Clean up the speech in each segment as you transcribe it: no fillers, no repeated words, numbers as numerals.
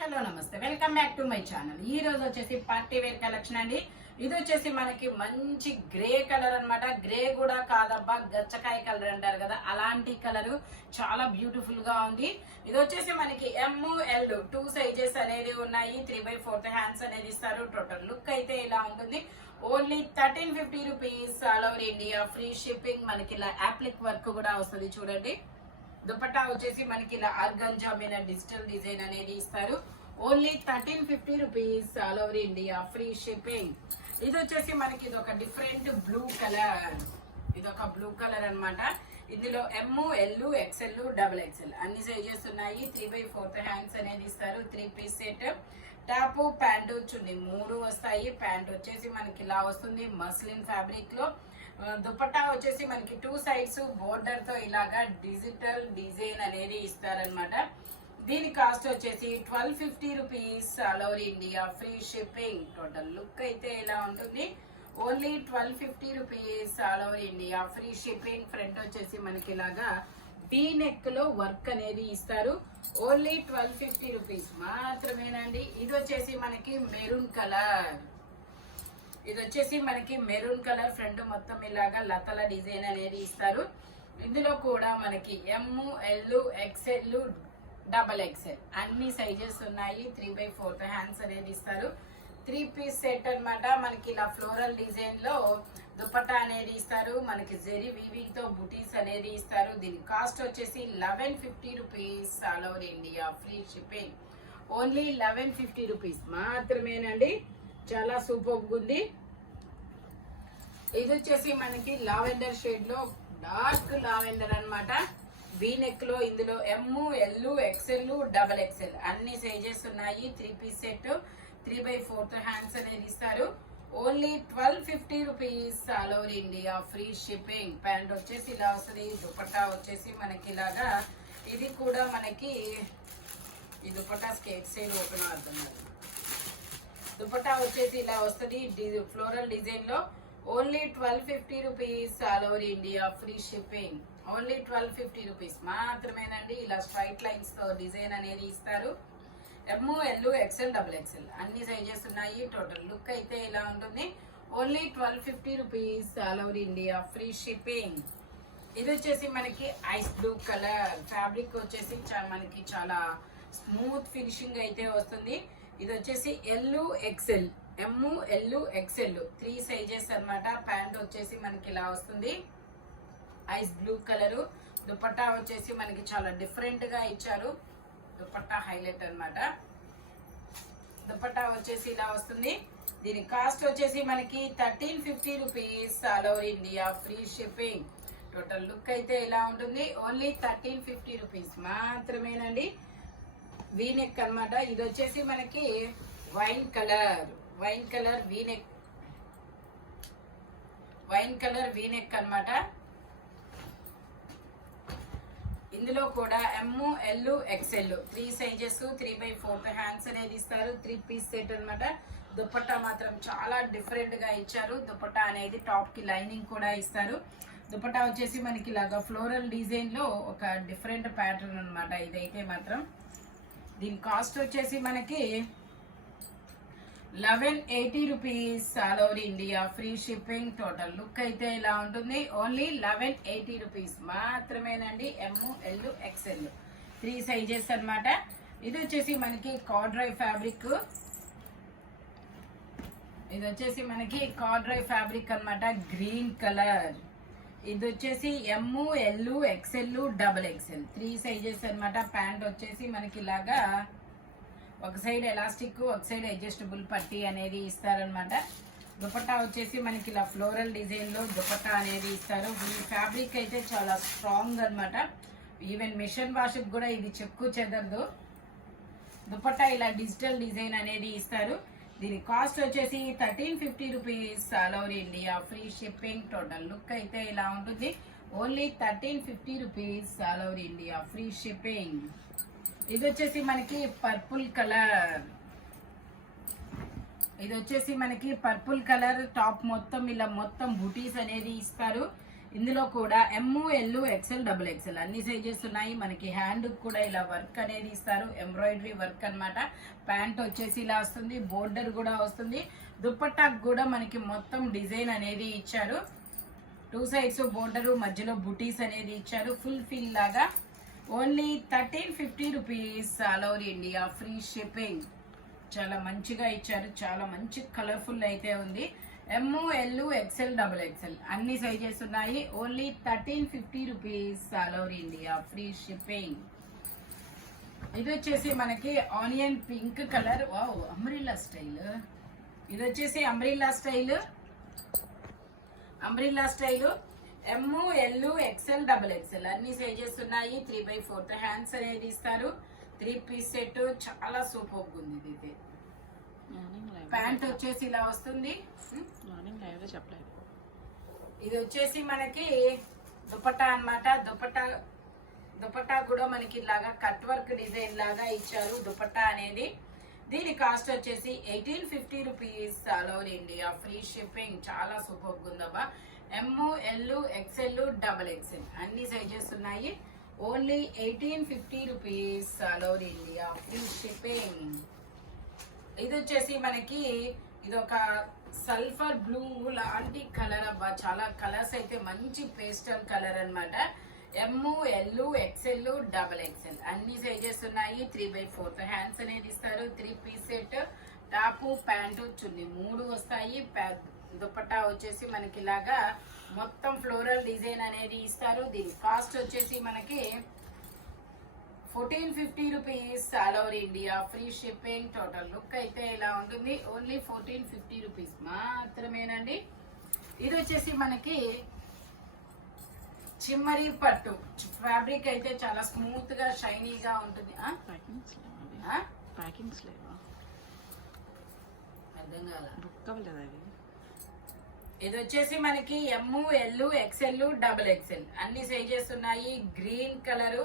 Hello నమస్తే, welcome back to my channel. ఈ రోజు వచ్చేసి పార్టీ వేర్ కలెక్షన్ అండి. ఇది వచ్చేసి మనకి మంచి గ్రే కలర్ అన్నమాట. గ్రే కూడా కాదబ్బా, గచ్చకాయ కలర్ అంటారు కదా, అలాంటి కలర్ చాలా బ్యూటిఫుల్ గా ఉంది. ఇది వచ్చేసి మనకి ML 2 సైజెస్ అనేది ఉన్నాయి. 3/4 హ్యాండ్స్ అనేది ఇస్తారు. టోటల్ లుక్ అయితే ఇలా ఉంటుంది. Only 1350 rupees. All over India free shipping. మనకి ఇలా యాప్లిక్ వర్క్ కూడా వస్తుంది చూడండి. దుపట్టా వచ్చేసి మనకి ఇలా ఆర్గంజా మీద డిజిటల్ డిజైన్ అనేది ఇస్తారు. Only 1350 rupees. All over India free shipping. ఇది వచ్చేసి మనకి ఇది ఒక డిఫరెంట్ బ్లూ కలర్. ఇది ఒక బ్లూ కలర్ అన్నమాట. ఇందులో ML XL XXL అన్ని సైజెస్ ఉన్నాయి. 3/4 హ్యాండ్స్ అనేది ఇస్తారు. 3 పీస్ సెట్. టాప్ ప్యాంటు చున్నీ 3 వస్తాయి. ప్యాంట్ వచ్చేసి మనకి ఇలా వస్తుంది మస్లిన్ ఫ్యాబ్రిక్ లో. దుపట్టా వచ్చేసి మనకి 2 సైడ్స్ బోర్డర్ తో ఇలాగా డిజిటల్ డిజైన్ అనేది ఇస్తారనమాట. దీని కాస్ట్ వచ్చేసి 1250 rupees. All over India free shipping. Total look అయితే ఇలా ఉంటుంది. Only 1250 rupees. All over India free shipping. Front వచ్చేసి మనకి ఇలాగా బీ నెక్ లో వర్క్ అనేది ఇస్తారు. ఓన్లీ 1250 రూపీస్ మాత్రమేనండి. ఇది వచ్చేసి మనకి మెరూన్ కలర్. ఇది వచ్చేసి మనకి మెరూన్ కలర్. ఫ్రంట్ మొత్తం ఇలాగా లతల డిజైన్ అనేది ఇస్తారు. ఇందులో కూడా మనకి ML XL XXL అన్ని సైజెస్ ఉన్నాయి. 3/4 హ్యాండ్స్ అనేది ఇస్తారు. 3 పీస్ సెట్ అన్నమాట. మనకి ఇలా ఫ్లోరల్ డిజైన్ లో దుపట్టా అనేది ఇస్తారు. మనకి జెరీ వీవింగ్ తో బుటీస్ అనేది ఇస్తారు. దీని కాస్ట్ వచ్చేసి 1150 rupees. All over India free shipping. Only 1150 rupees మాత్రమేనండి. చాలా సూపర్ ఉంది. ఇది వచ్చేసి మనకి లావెండర్ షేడ్ లో డార్క్ లావెండర్ అన్నమాట. వీ నెక్ లో ఇందులో ML XL XXL అన్ని సైజెస్ ఉన్నాయి. 3 పీస్ సెట్. 3/4 హ్యాండ్స్ అనేది ఇస్తారు. Only 1250 rupees. All over India free shipping. Pant వచ్చేసి ఇలా వస్తుంది. దుపట్టా వచ్చేసి మనకి ఇలాగా. ఇది కూడా మనకి ఈ దుపట్టా స్కేట్ సైడ్ ఓపెన్ అవుతుంది. దుపట్టా వచ్చేసి ఇలా వస్తుంది ఫ్లోరల్ డిజైన్ లో. Only 1250 rupees. All over India free shipping. Only 1250 rupees మాత్రమేనండి. ఇలా స్ట్రైట్ లైన్స్ తో డిజైన్ అనేది ఇస్తారు. ML XL XXL అన్ని సైజెస్ ఉన్నాయి. టోటల్ లుక్ అయితే ఇలా ఉంటుంది. Only 1250 rupees. All over India free shipping. ఇది వచ్చేసి మనకి ఐస్ బ్లూ కలర్. ఫ్యాబ్రిక్ వచ్చేసి మనకి చాలా స్మూత్ ఫినిషింగ్ అయితే వస్తుంది. ఇది వచ్చేసి L XL ML XL 3 sizes అన్నమాట. ప్యాంట్ వచ్చేసి మనకి ఇలా వస్తుంది ఐస్ బ్లూ కలరు. దుపట్టా వచ్చేసి మనకి చాలా డిఫరెంట్ గా ఇచ్చారు. దుపట్టా హైలైట్ అన్నమాట. దుపట్టా వచ్చేసి ఇలా వస్తుంది. దీని కాస్ట్ వచ్చేసి మనకి 1350 rupees. All over India free shipping. Total look అయితే ఇలా ఉంటుంది. ఓన్లీ 1350 రూపీస్ మాత్రమేనండి. వీనెక్ అన్నమాట. ఇది వచ్చేసి మనకి వైన్ కలర్ వీనెక్ అన్నమాట. ఇందులో కూడా ML XL 3 సైజెస్. 3/4 హ్యాండ్స్ అనేది ఇస్తారు. 3 పీస్ సెట్ అన్నమాట. దుపట్టా మాత్రం చాలా డిఫరెంట్ గా ఇచ్చారు. దుపట్టా అనేది టాప్ కి లైనింగ్ కూడా ఇస్తారు. దుపట్టా వచ్చేసి మనకి ఇలాగా ఫ్లోరల్ డిజైన్ లో ఒక డిఫరెంట్ ప్యాటర్న్ అన్నమాట. ఇదైతే మాత్రం దీని కాస్ట్ వచ్చేసి మనకి 1180 rupees. All over India free shipping. Total look అయితే ఇలా ఉంటుంది. ఓన్లీ 1180 రూపీస్ మాత్రమేనండి. ML XL 3 సైజెస్ అన్నమాట. ఇది వచ్చేసి మనకి కార్డ్రై ఫ్యాబ్రిక్. అన్నమాట. Green colour. ఇది వచ్చేసి ML XL XXL 3 సైజెస్ అన్నమాట. ప్యాంట్ వచ్చేసి మనకి ఇలాగా ఒక సైడ్ ఎలాస్టిక్, ఒక సైడ్ అడ్జస్టబుల్ పట్టీ అనేది ఇస్తారనమాట. దుపట్టా వచ్చేసి మనకి ఇలా ఫ్లోరల్ డిజైన్ లో దుపట్టా అనేది ఇస్తారు. ఈ ఫ్యాబ్రిక్ అయితే చాలా స్ట్రాంగ్ అన్నమాట. ఈవెన్ మిషన్ వాష్ కూడా ఇది చెక్కు చెదరదు. దుపట్టా ఇలా డిజిటల్ డిజైన్ అనేది ఇస్తారు. దీని కాస్ట్ వచ్చేసి 1350 rupees. All over India free shipping. Total look అయితే ఇలా ఉంటుంది. Only 1350 rupees. All over India free shipping. ఇది వచ్చేసి మనకి పర్పుల్ కలర్. టాప్ మొత్తం ఇలా మొత్తం బూటీస్ అనేది ఇస్తారు. ఇందులో కూడా M L XL double XL అన్ని సైజెస్ ఉన్నాయి. మనకి హ్యాండ్ కూడా ఇలా వర్క్ అనేది ఇస్తారు, ఎంబ్రాయిడరీ వర్క్ అన్నమాట. ప్యాంట్ వచ్చేసి ఇలా వస్తుంది, బోర్డర్ కూడా వస్తుంది. దుపట్టాకు కూడా మనకి మొత్తం డిజైన్ అనేది ఇచ్చారు. 2 సైడ్స్ బోర్డర్, మధ్యలో బుటీస్ అనేది ఇచ్చారు. ఫుల్ ఫిల్ లాగా only 1350 rupees all over India, free shipping. చాలా మంచిగా ఇచ్చారు, చాలా మంచి కలర్ఫుల్ అయితే ఉంది. M L XL double XL అన్ని సైజెస్ ఉన్నాయి. Only 1350 rupees all over India, free shipping. ఇది వచ్చేసి మనకి onion pink colour, wow umbrella style. ఇది వచ్చేసి umbrella style M L XL double XL అన్ని సైజెస్ ఉన్నాయి. 3/4 హ్యాండ్స్ అనేది ఇస్తారు. 3 పీస్ సెట్, చాలా సూపర్ ఉంది. ఇది ప్యాంట్ వచ్చేసి ఇలా వస్తుంది. ఇది వచ్చేసి మనకి దుపట్టా అన్నమాట. దుపట్టా కూడా మనకి ఇలాగా కట్ వర్క్ డిజైన్ లాగా ఇచ్చారు దుపట్టా అనేది. దీని కాస్ట్ వచ్చేసి 1850 rupees all over India, free shipping. చాలా సూపర్ ఉందబ్బా. M L XL double XL అన్ని సైజెస్ ఉన్నాయి. Only 1850 rupees all over India, free shipping. ఇది వచ్చేసి మనకి ఇది ఒక సల్ఫర్ బ్లూ లాంటి కలర్ అబ్బా. చాలా కలర్స్ అయితే మంచి పేస్టల్ కలర్ అన్నమాట. M L XL double XL అన్ని సైజెస్ ఉన్నాయి. 3/4 హ్యాండ్స్ అనేది ఇస్తారు. 3 పీస్ సెట్, టాపు ప్యాంటు చున్నీ 3 వస్తాయి. దుపట్టా వచ్చేసి మనకి ఇలాగా మొత్తం ఫ్లోరల్ డిజైన్ అనేది ఇస్తారు. దీని కాస్ట్ వచ్చేసి మనకి 1450 rupees all over India, free shipping. Total look అయితే ఇలా ఉంటుంది. ఓన్లీ 1450 రూపీస్ మాత్రమేనండి. ఇది వచ్చేసి మనకి చిమ్మరి పట్టు ఫ్యాబ్రిక్ అయితే చాలా స్మూత్ గా షైనీగా ఉంటుంది. అర్థం కాల. ఇది వచ్చేసి మనకి M L XL double XL అన్ని సైజెస్ ఉన్నాయి. గ్రీన్ కలర్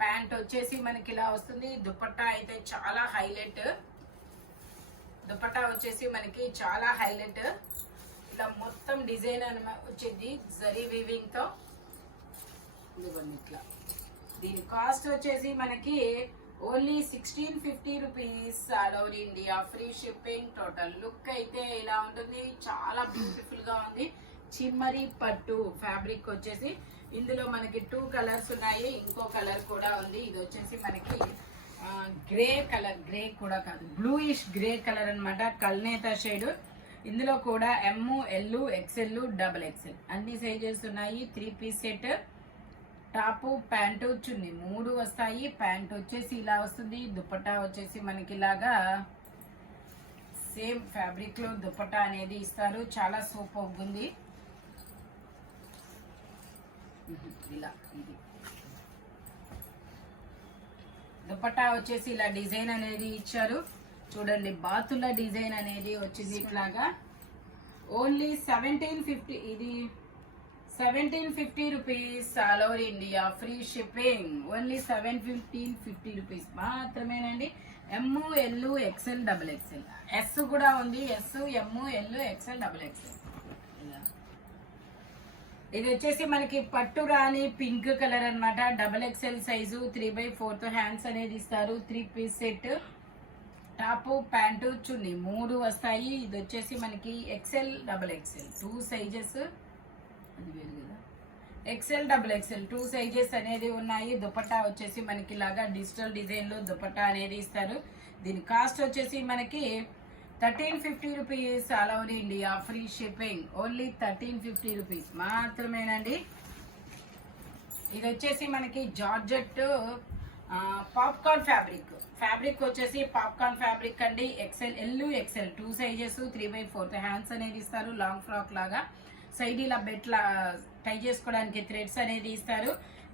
ప్యాంట్ వచ్చేసి మనకి ఇలా వస్తుంది. దుపట్టా అయితే చాలా హైలైట్. దుపట్టా వచ్చేసి మనకి చాలా హైలైట్. ఇలా మొత్తం డిజైన్ వచ్చింది జరీ వీవింగ్ తో. ఇదిగోండి ఇట్లా. దీని కాస్ట్ వచ్చేసి మనకి only 1650 rupees all over India, free shipping. Total look అయితే ఇలా ఉంటుంది. చాలా బ్యూటిఫుల్ గా ఉంది. చిమ్మరి పట్టు ఫ్యాబ్రిక్ వచ్చేసి ఇందులో మనకి 2 కలర్స్ ఉన్నాయి. ఇంకో కలర్ కూడా ఉంది. ఇది వచ్చేసి మనకి గ్రే కలర్, గ్రే కూడా కాదు బ్లూయిష్ గ్రే కలర్ అన్నమాట. కల్నేత షేడ్. ఇందులో కూడా M L XL double XL అన్ని సైజెస్ ఉన్నాయి. 3 పీస్ సెట్, టాపు ప్యాంటు చున్నీ 3 వస్తాయి. ప్యాంట్ వచ్చేసి ఇలా వస్తుంది. దుపట్టా వచ్చేసి మనకి ఇలాగా సేమ్ ఫ్యాబ్రిక్ లో దుపట్టా అనేది ఇస్తారు. చాలా సూపర్ ఉంది. ఇలా ఇది దుపట్టా వచ్చేసి ఇలా డిజైన్ అనేది ఇచ్చారు. చూడండి బాతుల డిజైన్ అనేది వచ్చింది ఇట్లాగా. ఓన్లీ 1750. ఇది 1750 rupees all over India, free shipping. Only 1750 rupees మాత్రమేనండి. M L XL double XL, S కూడా ఉంది. S, M L XL double XL. ఇది వచ్చేసి మనకి పట్టు రాని పింక్ కలర్ అన్నమాట. డబుల్ ఎక్సెల్ సైజు, 3/4 హ్యాండ్స్ అనేది ఇస్తారు. 3 పీస్ సెట్, టాపు ప్యాంటు చున్నీ 3 వస్తాయి. ఇది వచ్చేసి మనకి ఎక్సెల్ డబుల్ ఎక్సెల్ 2 సైజెస్. అది వేరు కదా. ఎక్సెల్ డబుల్ ఎక్సెల్ 2 సైజెస్ అనేది ఉన్నాయి. దుపట్టా వచ్చేసి మనకి ఇలాగా డిజిటల్ డిజైన్ లో దుపట్టా అనేది ఇస్తారు. దీని కాస్ట్ వచ్చేసి మనకి 1350 rupees all over India, free shipping. Only 1350 rupees మాత్రమేనండి. ఇది వచ్చేసి మనకి జార్జెట్ పాప్కార్న్ ఫ్యాబ్రిక్ వచ్చేసి పాప్కార్న్ ఫ్యాబ్రిక్ అండి. XL L XL 2 sizes, 3/4 hands అనేది ఇస్తారు. లాంగ్ ఫ్రాక్ లాగా సైడ్ ఇలా బెట్లా టై చేసుకోవడానికి థ్రెడ్స్ అనేది ఇస్తారు.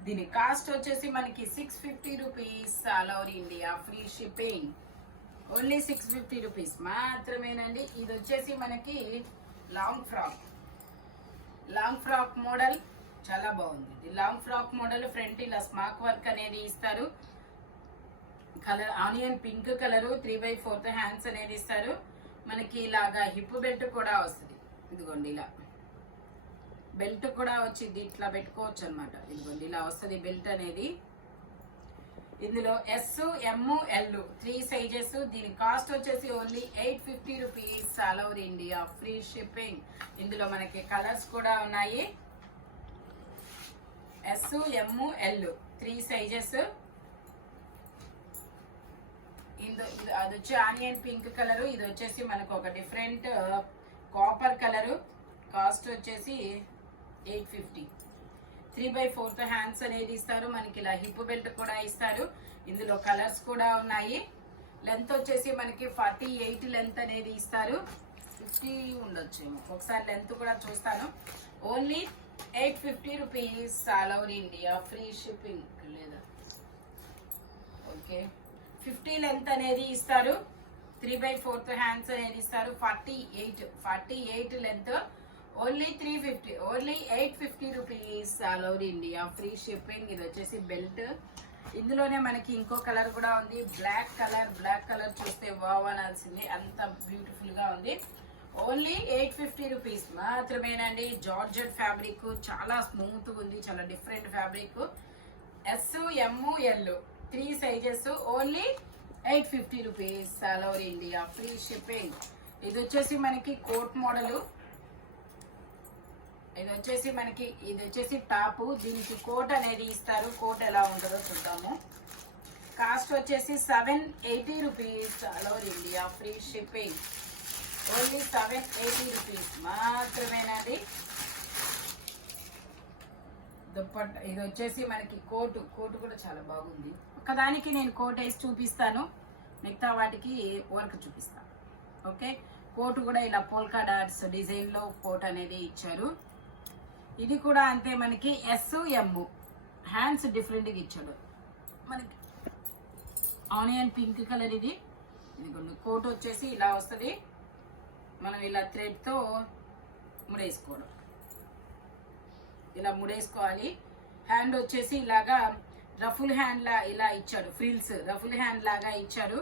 దీని కాస్ట్ వచ్చేసి మనకి 650 rupees all over India, free shipping. Only 650 rupees మాత్రమేనండి. ఇది వచ్చేసి మనకి లాంగ్ ఫ్రాక్ మోడల్ చాలా బాగుంది. ఇది లాంగ్ ఫ్రాక్ మోడల్. ఫ్రంట్ ఇలా స్మాక్ వర్క్ అనేది ఇస్తారు. Colour onion pink colour, 3/4 hands అనేది ఇస్తారు. మనకి ఇలాగా హిప్ బెల్ట్ కూడా వస్తుంది. ఇదిగోండి ఇలా బెల్ట్ కూడా వచ్చి ఇట్లా పెట్టుకోవచ్చు అనమాట. ఇదిగోండి ఇలా వస్తుంది బెల్ట్ అనేది. ఇందులో ఎస్, ఎమ్, ఎల్ 3 సైజెస్. దీని కాస్ట్ వచ్చేసి only 850 rupees. All over India free shipping. ఇందులో మనకి కలర్స్ కూడా ఉన్నాయి. Yes, M, L 3 sizes. అది వచ్చి ఆనియన్ పింక్ కలరు. ఇది వచ్చేసి మనకు ఒక డిఫరెంట్ కాపర్ కలరు. కాస్ట్ వచ్చేసి 850. 3/4 హ్యాండ్స్ అనేది ఇస్తారు. మనకి ఇలా హిప్ బెల్ట్ కూడా ఇస్తారు. ఇందులో కలర్స్ కూడా ఉన్నాయి. లెంత్ వచ్చేసి మనకి 48 లెంత్ అనేది ఇస్తారు. 50 ఉండొచ్చేమో, ఒకసారి లెంత్ కూడా చూస్తాను. Only 850 rupees. All over India free shipping. లేదా ఓకే, 50 లెంత్ అనేది ఇస్తారు. 3/4 హ్యాండ్స్ అనేది ఇస్తారు. 48 length. Only 350, only 850 rupees. All over India free shipping. ఇది వచ్చేసి బెల్ట్. ఇందులోనే మనకి ఇంకో కలర్ కూడా ఉంది, బ్లాక్ కలర్. బ్లాక్ కలర్ చూస్తే వావ్ అనాల్సింది, అంత బ్యూటిఫుల్ గా ఉంది. ఓన్లీ 850 రూపీస్ మాత్రమేనండి. జార్జెట్ ఫ్యాబ్రిక్, చాలా స్మూత్ ఉంది, చాలా different fabric. S, M, L 3 sizes. Only 850 rupees. All over India free shipping. ఇది వచ్చేసి మనకి కోట్ మోడల్. ఇది వచ్చేసి టాప్. దీనికి కోట్ అనేది ఇస్తారు. కోట్ ఎలా ఉంటుందో చూద్దాము. కాస్ట్ వచ్చేసి 780 rupees. All over India free shipping. Only 780 rupees మాత్రమేనండి. దుప్పట్ట. ఇది వచ్చేసి మనకి కోటు కూడా చాలా బాగుంది. ఒకదానికి నేను కోట్ వేసి చూపిస్తాను, మిగతా వాటికి వర్క్ చూపిస్తాను. ఓకే, కోటు కూడా ఇలా పోల్కా డాట్స్ డిజైన్ లో కోట్ అనేది ఇచ్చారు. ఇది కూడా అంతే, మనకి ఎస్, ఎమ్ హ్యాండ్స్ డిఫరెంట్ గా ఇచ్చాడు. మనకి ఆనియన్ పింక్ కలర్. ఇది కోట్ వచ్చేసి ఇలా వస్తుంది. మనం ఇలా థ్రెడ్ తో ముడేసుకోవడం, ఇలా ముడేసుకోవాలి. హ్యాండ్ వచ్చేసి ఇలాగా రఫుల్ హ్యాండ్ లా ఇలా ఇచ్చాడు. ఫ్రిల్స్ రఫుల్ హ్యాండ్ లాగా ఇచ్చారు.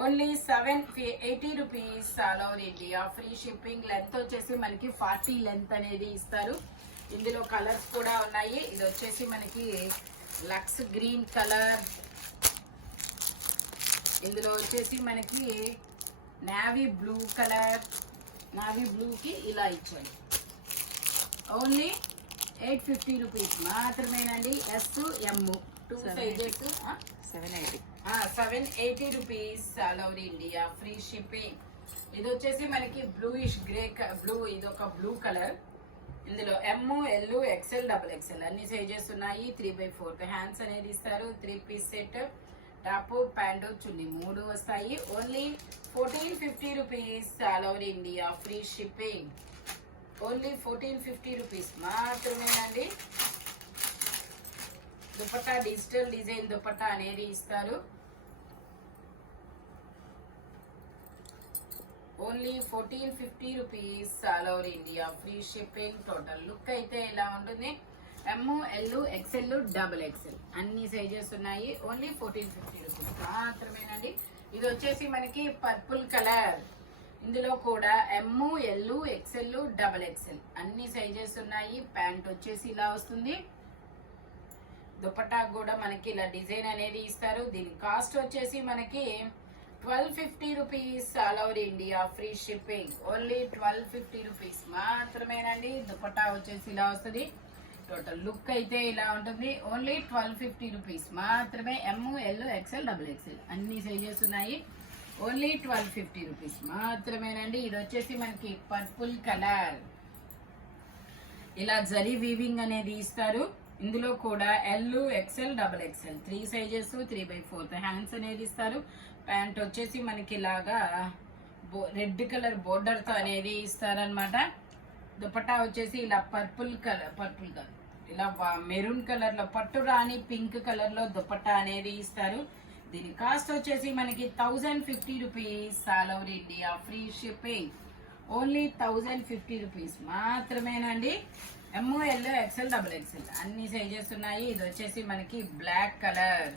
Only 780 rupees. All over India free shipping. Length వచ్చేసి మనకి 40 లెంత్ అనేది ఇస్తారు. ఇందులో కలర్స్ కూడా ఉన్నాయి. ఇది వచ్చేసి మనకి లక్స్ గ్రీన్ కలర్. ఇందులో వచ్చేసి మనకి నావీ బ్లూ కలర్. నావీ బ్లూకి ఇలా ఇచ్చాడు. ఓన్లీ 850 రూపీస్ మాత్రమేనండి. S, M 2 sizes. 780 rupees. All over India free shipping. ఇది వచ్చేసి మనకి బ్లూయిష్ గ్రే బ్లూ. ఇది ఒక బ్లూ కలర్. ఇందులో ఎమ్, ఎల్, ఎక్సెల్, XXL అన్ని సైజెస్ ఉన్నాయి. 3/4 హ్యాండ్స్ అనేది ఇస్తారు. 3 పీస్ సెట్. టాప్, ప్యాంటు, చున్నీ 3 వస్తాయి. Only 1450 rupees. All over India free shipping. Only 1450 rupees మాత్రమేనండి. దుపట్టా డిజిటల్ డిజైన్ దుపట్టా అనేది ఇస్తారు. Only 1450 rupees. All over India free shipping. Total look అయితే ఇలా ఉంటుంది. ఎమ్, ఎల్, XXL, XXL అన్ని సైజెస్ ఉన్నాయి. ఓన్లీ 1450 రూపీస్ మాత్రమేనండి. ఇది వచ్చేసి మనకి పర్పుల్ కలర్. ఇందులో కూడా ఎమ్, ఎల్, XXL, XXL అన్ని సైజెస్ ఉన్నాయి. ప్యాంట్ వచ్చేసి ఇలా వస్తుంది. దుపట్టా కూడా మనకి ఇలా డిజైన్ అనేది ఇస్తారు. దీని కాస్ట్ వచ్చేసి మనకి 1250 rupees. All over India free shipping. Only 1250 rupees మాత్రమేనండి. దుపట్టా వచ్చేసి ఇలా వస్తుంది. టోటల్ లుక్ అయితే ఇలా ఉంటుంది. ఓన్లీ 1250 రూపీస్ మాత్రమే. ఎమ్, ఎల్, XXL, XXL అన్ని సైజెస్ ఉన్నాయి. ఓన్లీ 1250 రూపీస్ మాత్రమేనండి. ఇది వచ్చేసి మనకి పర్పుల్ కలర్. ఇలా జరీ వీవింగ్ అనేది ఇస్తారు. ఇందులో కూడా L, XXL, XXL 3 sizes. 3/4 hands అనేది ఇస్తారు. ప్యాంట్ వచ్చేసి మనకి ఇలాగా రెడ్ కలర్ బోర్డర్ తో అనేది ఇస్తారనమాట. దుపట్టా వచ్చేసి ఇలా పర్పుల్ కలర్ ఇలా మెరూన్ కలర్ లో పట్టు రాణి పింక్ కలర్ లో దుపట్టా అనేది ఇస్తారు. దీని కాస్ట్ వచ్చేసి మనకి 1050 rupees. All over India free shipping. Only 1050 rupees మాత్రమేనండి. ఎమ్, ఎల్, XXL, XXL అన్ని సైజెస్ ఉన్నాయి. ఇది వచ్చేసి మనకి బ్లాక్ కలర్.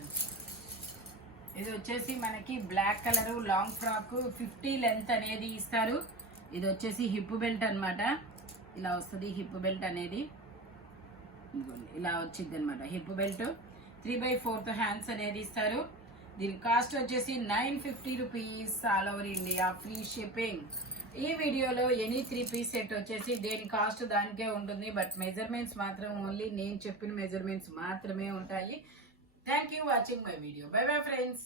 ఇది వచ్చేసి మనకి black colour long frock 50 length అనేది ఇస్తారు. ఇది వచ్చేసి హిప్ బెల్ట్ అన్నమాట. ఇలా వస్తుంది హిప్ బెల్ట్ అనేది, ఇలా వచ్చింది అనమాట హిప్ బెల్ట్. 3/4 హ్యాండ్స్ అనేది ఇస్తారు. దీని కాస్ట్ వచ్చేసి 950 rupees, all over India free shipping. ఈ వీడియోలో ఎనీ 3 పీస్ సెట్ వచ్చేసి దేని కాస్ట్ దానికే ఉంటుంది, బట్ మెజర్మెంట్స్ మాత్రం ఓన్లీ నేను చెప్పిన మెజర్మెంట్స్ మాత్రమే ఉంటాయి. Thank you watching my video. By bye friends.